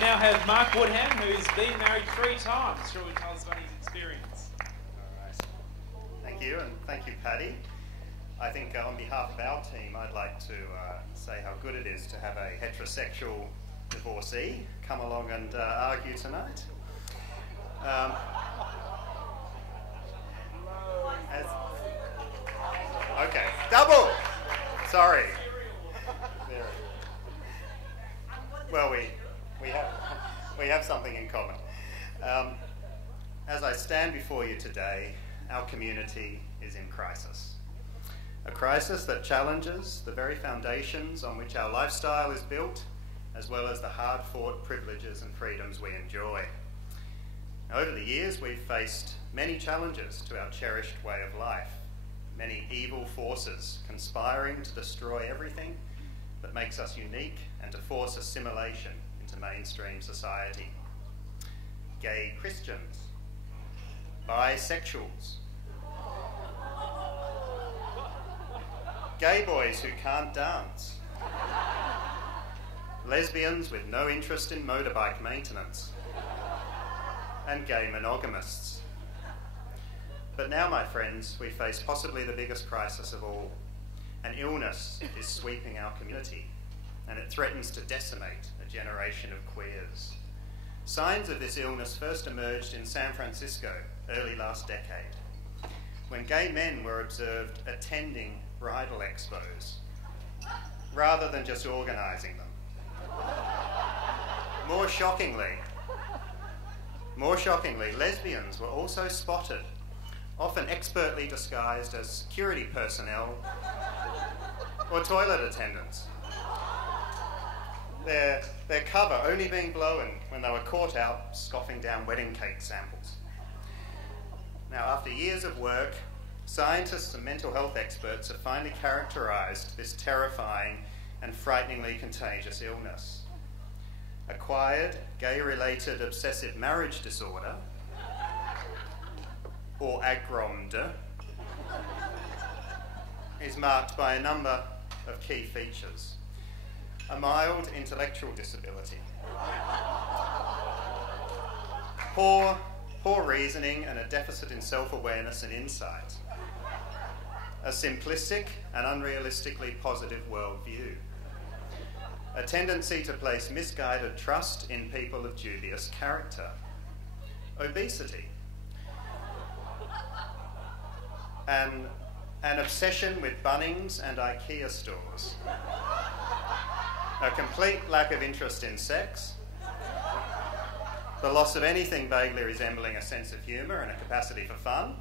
now have Mark Woodman, who's been married 3 times. Shall we tell us about his experience? All right. Thank you, and thank you, Paddy. I think on behalf of our team, I'd like to say how good it is to have a heterosexual divorcee come along and argue tonight. Okay, double! Sorry. Well, we have something in common. As I stand before you today, our community is in crisis. A crisis that challenges the very foundations on which our lifestyle is built, as well as the hard-fought privileges and freedoms we enjoy. Now, over the years, we've faced many challenges to our cherished way of life, many evil forces conspiring to destroy everything that makes us unique and to force assimilation into mainstream society. Gay Christians, bisexuals, gay boys who can't dance, lesbians with no interest in motorbike maintenance, and gay monogamists. But now, my friends, we face possibly the biggest crisis of all. An illness is sweeping our community, and it threatens to decimate a generation of queers. Signs of this illness first emerged in San Francisco early last decade, when gay men were observed attending bridal expos, rather than just organising them. More shockingly, lesbians were also spotted, often expertly disguised as security personnel or toilet attendants. Their cover only being blown when they were caught out scoffing down wedding cake samples. Now, after years of work, scientists and mental health experts have finally characterised this terrifying and frighteningly contagious illness. Acquired gay-related obsessive marriage disorder, or AGROMD, is marked by a number of key features. A mild intellectual disability, poor reasoning and a deficit in self-awareness and insight, a simplistic and unrealistically positive worldview, a tendency to place misguided trust in people of dubious character, obesity, an obsession with Bunnings and IKEA stores, a complete lack of interest in sex, the loss of anything vaguely resembling a sense of humour and a capacity for fun,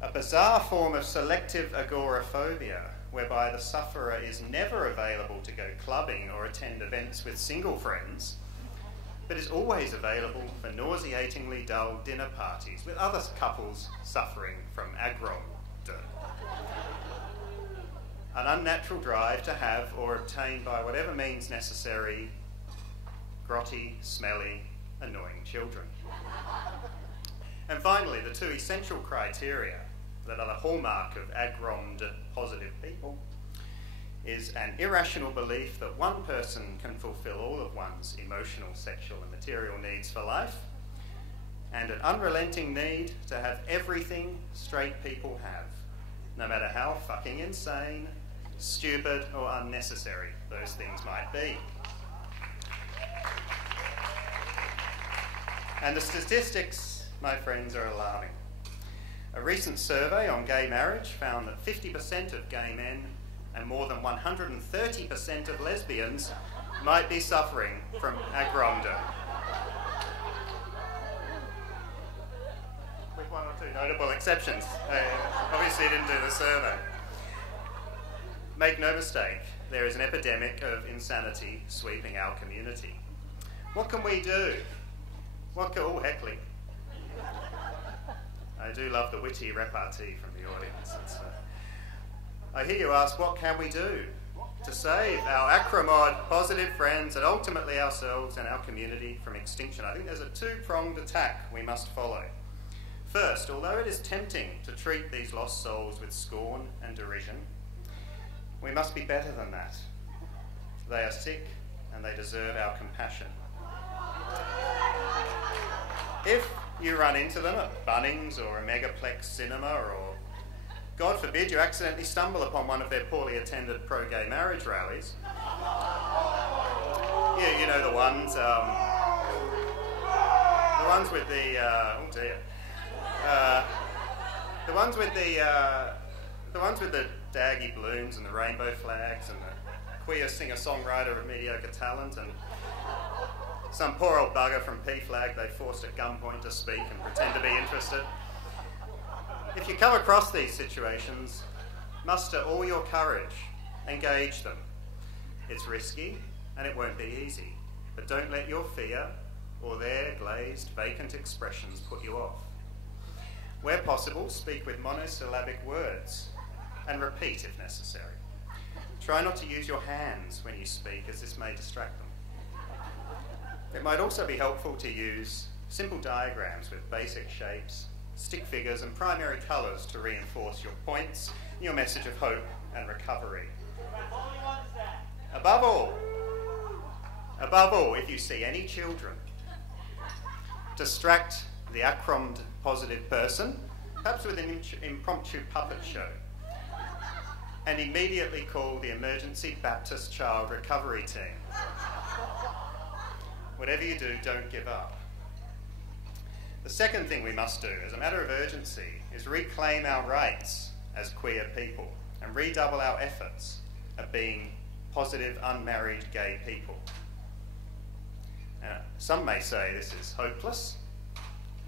a bizarre form of selective agoraphobia, whereby the sufferer is never available to go clubbing or attend events with single friends, but is always available for nauseatingly dull dinner parties with other couples suffering from AGROMD. An unnatural drive to have or obtain by whatever means necessary grotty, smelly, annoying children. And finally, the 2 essential criteria that are the hallmark of AGROMD positive people is an irrational belief that one person can fulfill all of one's emotional, sexual and material needs for life, and an unrelenting need to have everything straight people have, no matter how fucking insane, stupid or unnecessary those things might be. And the statistics, my friends, are alarming. A recent survey on gay marriage found that 50% of gay men and more than 130% of lesbians might be suffering from AGROMD. With 1 or 2 notable exceptions. They obviously didn't do the survey. Make no mistake, there is an epidemic of insanity sweeping our community. What can we do? Oh, heckling. I do love the witty repartee from the audience. I hear you ask, what can we do to save our acromod positive friends and ultimately ourselves and our community from extinction? I think there's a 2-pronged attack we must follow. First, although it is tempting to treat these lost souls with scorn and derision, we must be better than that. They are sick, and they deserve our compassion. If you run into them at Bunnings or a megaplex cinema, or, God forbid, you accidentally stumble upon one of their poorly attended pro-gay marriage rallies, yeah, you know the ones with the, oh dear, the ones with the daggy balloons and the rainbow flags and the queer singer-songwriter of mediocre talent and some poor old bugger from P-Flag they forced at gunpoint to speak and pretend to be interested. If you come across these situations, muster all your courage, engage them. It's risky and it won't be easy, but don't let your fear or their glazed, vacant expressions put you off. Where possible, speak with monosyllabic words and repeat if necessary. Try not to use your hands when you speak, as this may distract them. It might also be helpful to use simple diagrams with basic shapes, stick figures and primary colours to reinforce your points, your message of hope and recovery. Above all, if you see any children, distract the acromed positive person, perhaps with an impromptu puppet show, and immediately call the Emergency Baptist Child Recovery Team. Whatever you do, don't give up. The second thing we must do, as a matter of urgency, is reclaim our rights as queer people and redouble our efforts at being positive, unmarried gay people. Some may say this is hopeless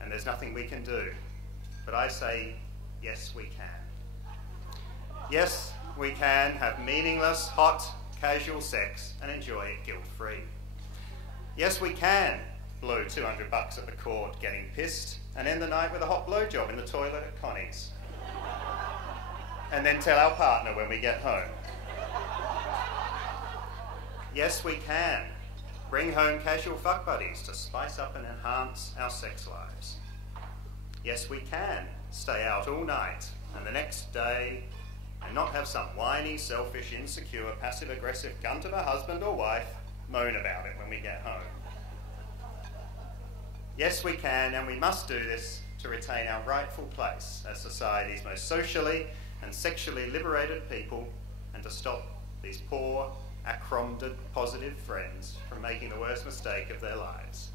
and there's nothing we can do, but I say, yes, we can. Yes, we can have meaningless, hot, casual sex and enjoy it guilt-free. Yes, we can blow $200 at the court getting pissed and end the night with a hot blowjob in the toilet at Connie's. And then tell our partner when we get home. Yes, we can bring home casual fuck buddies to spice up and enhance our sex lives. Yes, we can stay out all night and the next day and not have some whiny, selfish, insecure, passive-aggressive cunt of a husband or wife moan about it when we get home. Yes, we can, and we must do this to retain our rightful place as society's most socially and sexually liberated people, and to stop these poor, acromed, positive friends from making the worst mistake of their lives.